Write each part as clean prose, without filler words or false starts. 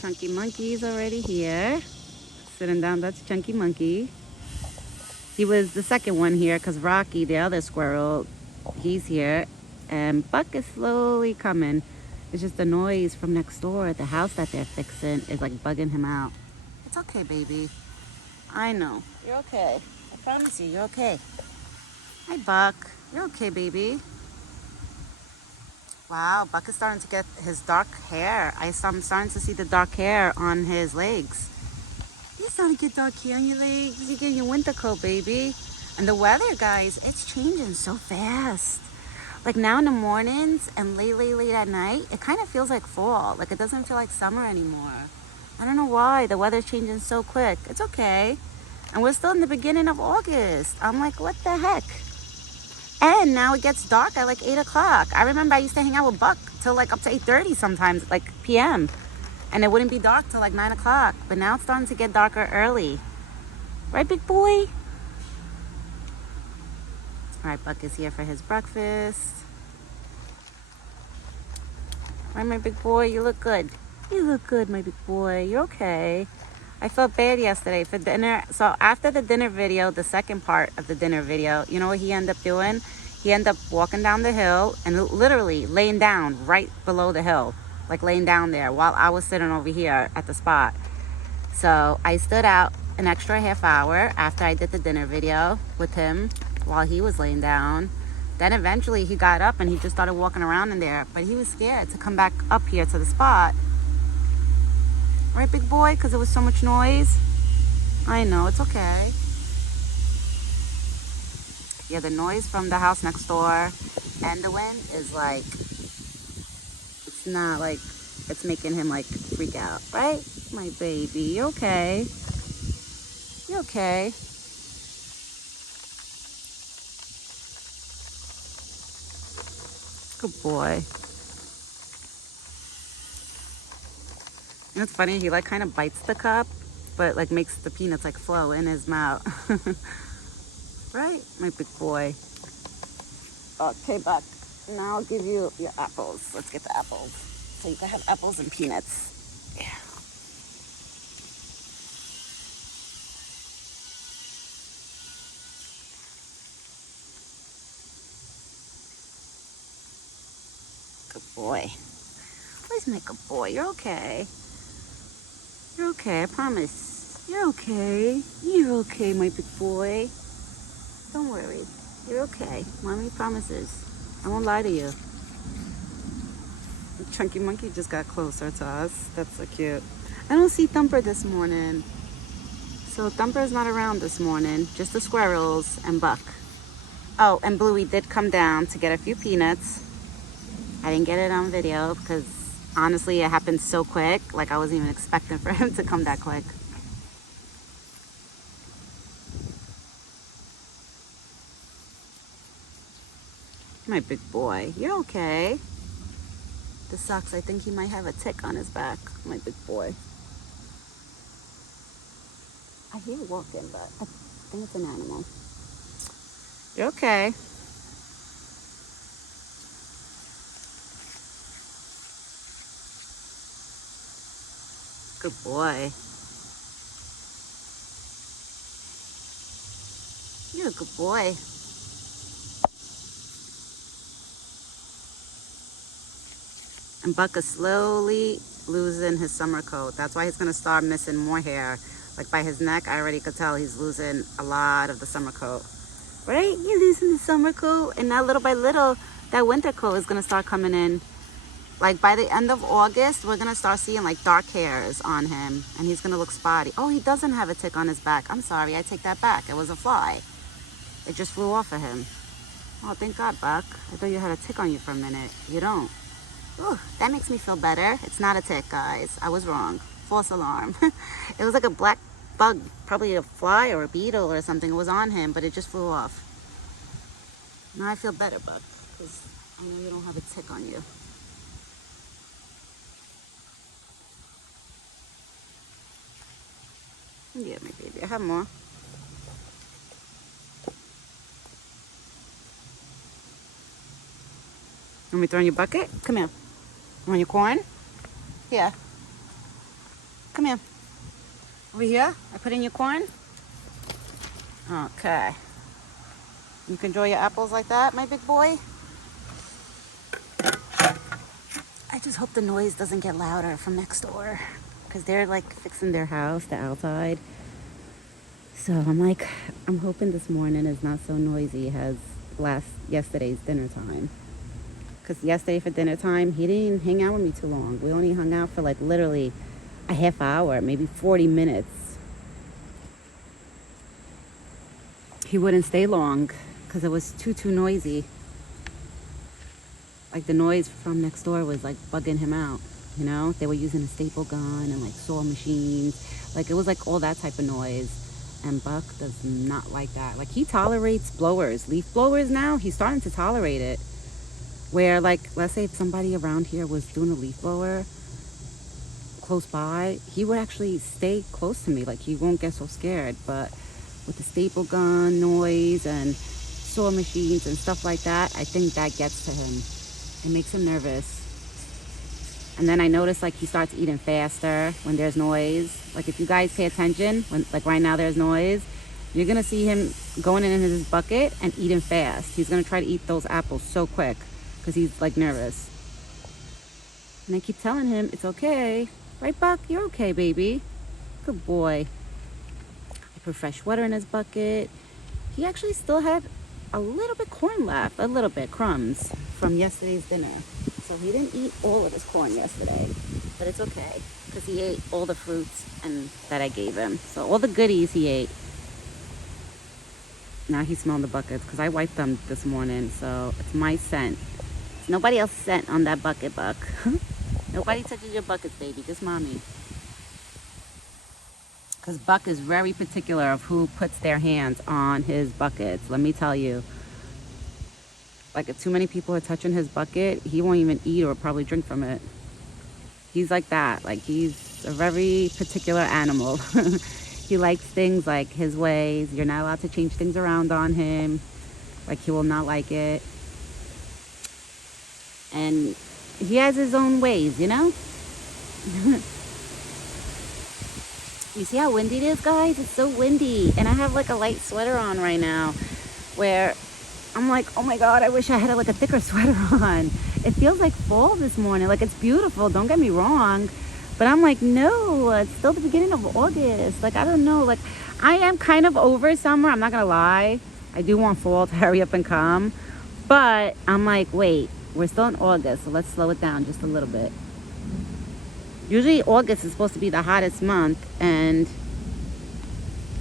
Chunky Monkey's already here. Sitting down, that's Chunky Monkey. He was the second one here because Rocky, the other squirrel, he's here. And Buck is slowly coming. It's just the noise from next door. The house that they're fixing is like bugging him out. It's okay, baby. I know. You're okay. I promise you, you're okay. Hi, Buck. You're okay, baby. Wow, Buck is starting to get his dark hair. I'm starting to see the dark hair on his legs. You're starting to get dark hair on your legs. You're getting your winter coat, baby. And the weather, guys, it's changing so fast. Like now in the mornings and late at night, it kind of feels like fall. Like it doesn't feel like summer anymore. I don't know why. The weather's changing so quick. It's okay. And we're still in the beginning of August. I'm like, what the heck? And now it gets dark at like 8 o'clock. I remember I used to hang out with Buck till like up to 8:30 sometimes, like p.m. And it wouldn't be dark till like 9 o'clock. But now it's starting to get darker early. Right, big boy? All right, Buck is here for his breakfast. All right, my big boy, you look good. You look good, my big boy. You're okay. I felt bad yesterday for dinner. So after the dinner video, the second part of the dinner video, you know what he ended up doing? He ended up walking down the hill and literally laying down right below the hill. Like laying down there while I was sitting over here at the spot. So I stood out an extra half hour after I did the dinner video with him while he was laying down. Then eventually he got up and he just started walking around in there. But he was scared to come back up here to the spot. Right, big boy? Because there was so much noise. I know, it's okay. Yeah, the noise from the house next door and the wind is like, it's not like, it's making him like freak out, right? My baby, you okay? You okay? Good boy. You know, it's funny, he like kind of bites the cup, but like makes the peanuts like flow in his mouth. Right, my big boy? Okay, Buck, now I'll give you your apples. Let's get the apples. So you can have apples and peanuts. Yeah. Good boy. Where's my good boy? You're okay. You're okay, I promise. You're okay. You're okay, my big boy. Don't worry. You're okay. Mommy promises. I won't lie to you. Chunky Monkey just got closer to us. That's so cute. I don't see Thumper this morning. So Thumper is not around this morning. Just the squirrels and Buck. Oh, and Bluey did come down to get a few peanuts. I didn't get it on video because honestly it happened so quick. Like I wasn't even expecting for him to come that quick. My big boy, you're okay. This sucks. I think he might have a tick on his back, my big boy. I hear walking, but I think it's an animal. You're okay. Good boy. You're a good boy. And Buck is slowly losing his summer coat. That's why he's gonna start missing more hair. Like by his neck, I already could tell he's losing a lot of the summer coat. Right? You're losing the summer coat. And now little by little, that winter coat is gonna start coming in. Like by the end of August, we're gonna start seeing like dark hairs on him. And he's gonna look spotty. Oh, he doesn't have a tick on his back. I'm sorry, I take that back. It was a fly. It just flew off of him. Oh, thank God, Buck. I thought you had a tick on you for a minute. You don't. Ooh, that makes me feel better. It's not a tick, guys. I was wrong. False alarm. It was like a black bug, probably a fly or a beetle or something. It was on him, but it just flew off. Now I feel better, Buck, because I know you don't have a tick on you. Yeah, my baby. I have more. Want me to throw in your bucket? Come here. Want your corn? Yeah. Come here. Over here. I put in your corn. Okay. You can enjoy your apples like that, my big boy. I just hope the noise doesn't get louder from next door, because they're like fixing their house, the outside. So I'm hoping this morning is not so noisy as yesterday's dinner time. Because yesterday for dinner time, he didn't hang out with me too long. We only hung out for like literally a half hour, maybe 40 minutes. He wouldn't stay long because it was too noisy. Like the noise from next door was like bugging him out, you know? They were using a staple gun and like saw machines. Like it was like all that type of noise. And Buck does not like that. Like he tolerates blowers, leaf blowers now. He's starting to tolerate it. Where like, let's say if somebody around here was doing a leaf blower close by, he would actually stay close to me. Like he won't get so scared. But with the staple gun noise and saw machines and stuff like that, I think that gets to him. It makes him nervous. And then I notice like he starts eating faster when there's noise. Like if you guys pay attention, when like right now there's noise, you're gonna see him going in his bucket and eating fast. He's gonna try to eat those apples so quick because he's like nervous. And I keep telling him it's okay. Right, Buck? You're okay, baby. Good boy. I put fresh water in his bucket. He actually still had a little bit corn left, a little bit crumbs from yesterday's dinner. So he didn't eat all of his corn yesterday, but it's okay because he ate all the fruits and that I gave him. So all the goodies he ate. Now he's smelling the buckets because I wiped them this morning, so it's my scent. It's nobody else's scent on that bucket, Buck. Nobody touches your buckets, baby, just mommy. Because Buck is very particular of who puts their hands on his buckets. Let me tell you. Like if too many people are touching his bucket, he won't even eat or probably drink from it. He's like that. Like he's a very particular animal. He likes things like his ways. You're not allowed to change things around on him. Like he will not like it. And he has his own ways, you know? You see how windy it is, guys? It's so windy. And I have like a light sweater on right now where I'm like, oh my God, I wish I had like a thicker sweater on. It feels like fall this morning. Like it's beautiful, don't get me wrong. But I'm like, no, it's still the beginning of August. Like, I don't know. Like, I am kind of over summer. I'm not going to lie. I do want fall to hurry up and come. But I'm like, wait, we're still in August. So let's slow it down just a little bit. Usually August is supposed to be the hottest month. And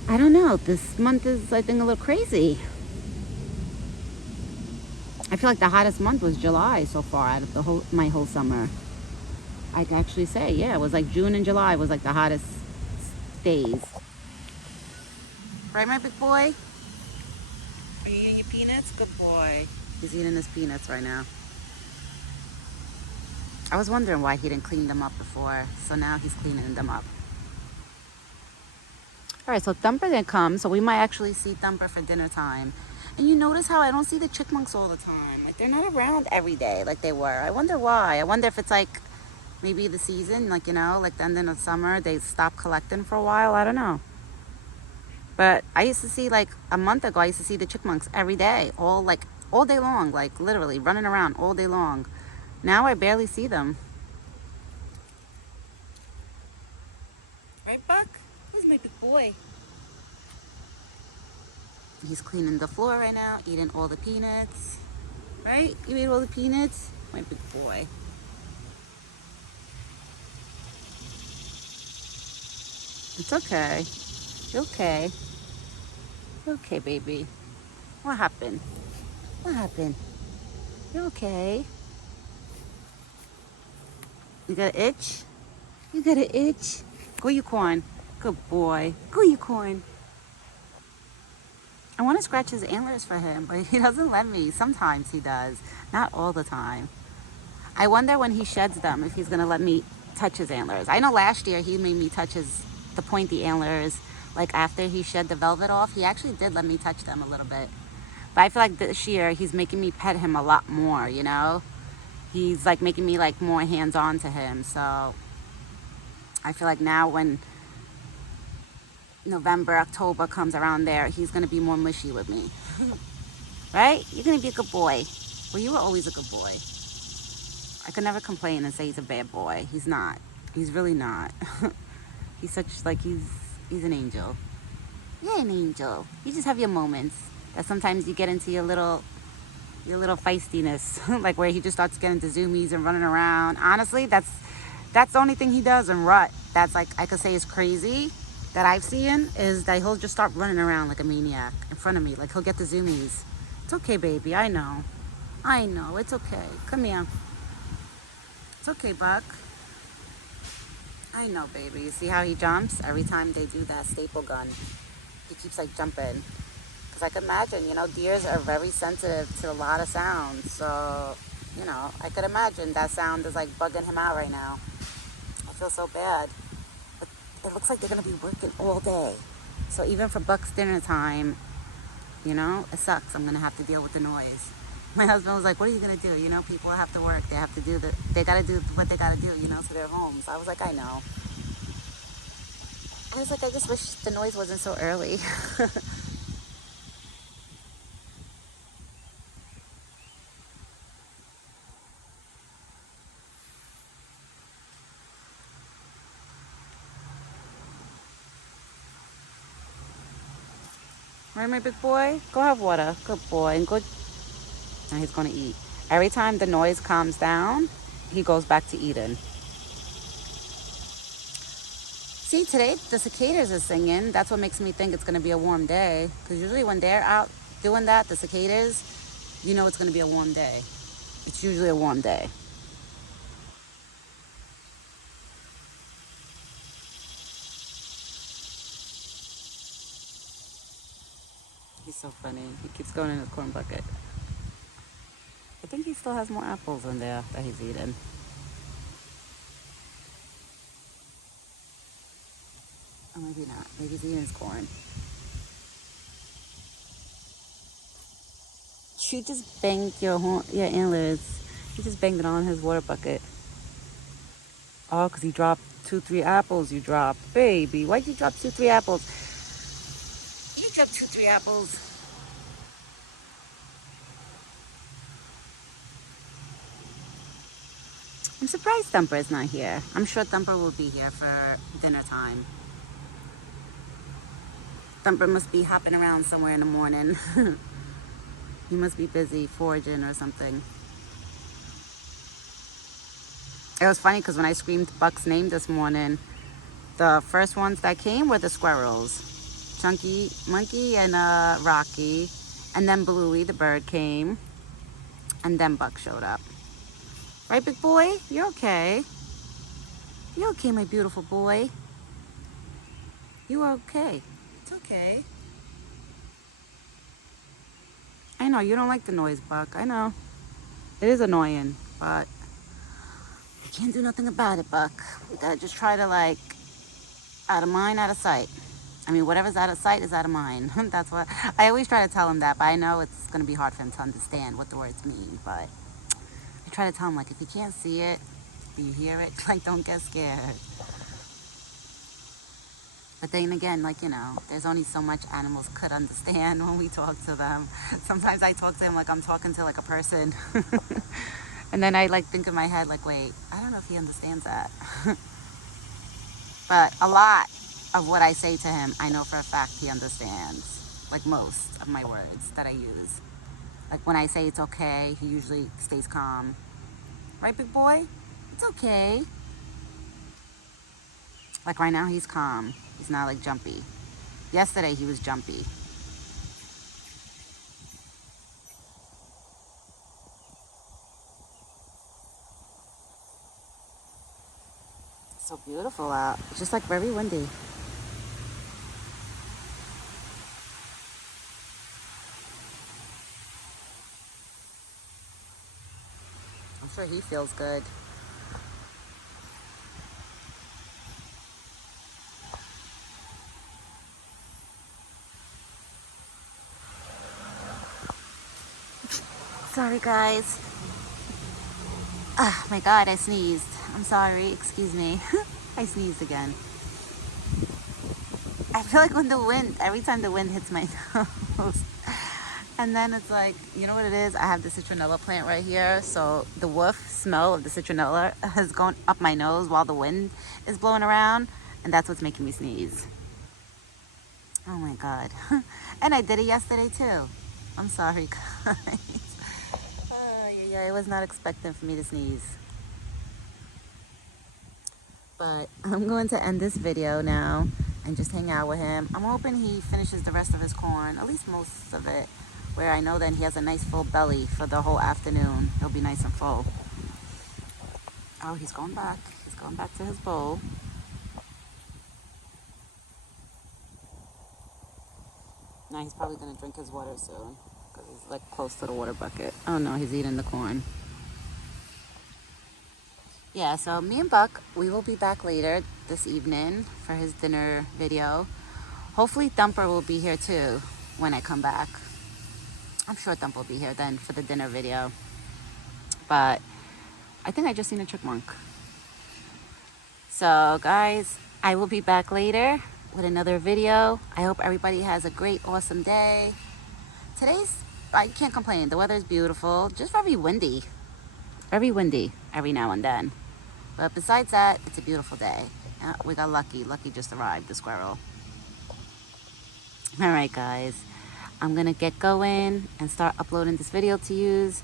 I don't know. This month is, I think, a little crazy. I feel like the hottest month was July so far out of my whole summer. I can actually say, yeah, it was like June and July was like the hottest days. Right, my big boy? Are you eating your peanuts? Good boy. He's eating his peanuts right now. I was wondering why he didn't clean them up before, so now he's cleaning them up. All right, so Thumper didn't come, so we might actually see Thumper for dinner time. And you notice how I don't see the chipmunks all the time. Like, they're not around every day like they were. I wonder why. I wonder if it's like maybe the season, like, you know, like the end of the summer, they stop collecting for a while. I don't know. But I used to see, like, a month ago, I used to see the chipmunks every day, all day long, like, literally running around all day long. Now I barely see them. Right, Buck? Who's my big boy? He's cleaning the floor right now, eating all the peanuts. Right? You ate all the peanuts? My big boy. It's okay. You're okay. You're okay, baby. What happened? What happened? You're okay. You got an itch? You got an itch? Go you corn. Good boy. Go you corn. I want to scratch his antlers for him, but he doesn't let me. Sometimes he does. Not all the time. I wonder when he sheds them if he's going to let me touch his antlers. I know last year he made me touch the pointy antlers. Like after he shed the velvet off, he actually did let me touch them a little bit. But I feel like this year he's making me pet him a lot more, you know? He's like making me like more hands-on to him. So I feel like now when November, October comes around there, he's gonna be more mushy with me. Right? You're gonna be a good boy. Well, you were always a good boy. I could never complain and say he's a bad boy. He's not. He's really not. He's such, like, he's an angel. You're an angel. You just have your moments that sometimes you get into your little feistiness, like where he just starts getting to zoomies and running around. Honestly, that's the only thing he does in rut that's like I could say is crazy that I've seen, is that he'll just start running around like a maniac in front of me. Like he'll get the zoomies. It's okay, baby. I know. It's okay. Come here. It's okay, Buck. I know, baby. You see how he jumps every time they do that staple gun? He keeps like jumping. Because I could imagine, deers are very sensitive to a lot of sounds. So, I could imagine that sound is like bugging him out right now. I feel so bad. But it looks like they're going to be working all day. So even for Buck's dinner time, it sucks. I'm going to have to deal with the noise. My husband was like, what are you going to do? People have to work. They have to do they got to do what they got to do, to their homes. I was like, I know. I was like, I just wish the noise wasn't so early. Right, my big boy? Go have water. Good boy. And good. Now he's going to eat. Every time the noise calms down, he goes back to eating. See, today the cicadas are singing. That's what makes me think it's going to be a warm day. Because usually when they're out doing that, the cicadas, it's going to be a warm day. It's usually a warm day. He's so funny. He keeps going in his corn bucket. I think he still has more apples in there that he's eating. Or maybe not. Maybe he's eating his corn. You just banged your antlers. He just banged it on his water bucket. Oh, because he dropped 2-3 apples you dropped. Baby, why'd you drop 2-3 apples? You dropped 2-3 apples. I'm surprised Thumper is not here. I'm sure Thumper will be here for dinner time. Thumper must be hopping around somewhere in the morning. He must be busy foraging or something. It was funny because when I screamed Buck's name this morning, the first ones that came were the squirrels. Chunky, Monkey, and Rocky. And then Bluey, the bird, came. And then Buck showed up. Right, big boy? You're okay. You're okay, my beautiful boy. You are okay. It's okay. I know, you don't like the noise, Buck. I know. It is annoying, but you can't do nothing about it, Buck. We gotta just try to, like, out of mind, out of sight. I mean, whatever's out of sight is out of mind. That's what I always try to tell him that, but I know it's gonna be hard for him to understand what the words mean, but I try to tell him, like, if you can't see it, do you hear it? Like, don't get scared. But then again, like, there's only so much animals could understand when we talk to them. Sometimes I talk to him like I'm talking to, like, a person. And then I, like, think in my head, like, wait, I don't know if he understands that. But a lot of what I say to him, I know for a fact he understands. Like, most of my words that I use. Like, when I say it's okay, he usually stays calm. Right, big boy? It's okay. Like, right now, he's calm. He's not, like, jumpy. Yesterday, he was jumpy. It's so beautiful out. It's just, like, very windy. I'm sure he feels good. Sorry, guys. Oh my God, I sneezed. I'm sorry, excuse me. I sneezed again. I feel like when the wind, every time the wind hits my nose, and then it's like, you know what it is? I have the citronella plant right here. So the woof smell of the citronella has gone up my nose while the wind is blowing around. And that's what's making me sneeze. Oh my God. And I did it yesterday too. I'm sorry, guys. Yeah, I was not expecting for me to sneeze. But I'm going to end this video now and just hang out with him. I'm hoping he finishes the rest of his corn, at least most of it, where I know then he has a nice full belly for the whole afternoon. He'll be nice and full. Oh, he's going back. He's going back to his bowl. Now he's probably going to drink his water soon because he's like close to the water bucket. Oh no, he's eating the corn. Yeah, so me and Buck, we will be back later this evening for his dinner video. Hopefully Thumper will be here too when I come back. I'm sure Thump will be here then for the dinner video. But I think I just seen a chipmunk. So guys, I will be back later with another video. I hope everybody has a great, awesome day. Today's, I can't complain. The weather is beautiful, just very windy. Very windy every now and then. But besides that, it's a beautiful day. We got Lucky. Lucky just arrived, the squirrel. All right, guys. I'm going to get going and start uploading this video to use.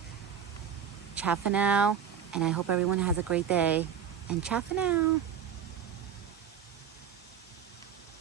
Ciao for now. And I hope everyone has a great day. And ciao for now.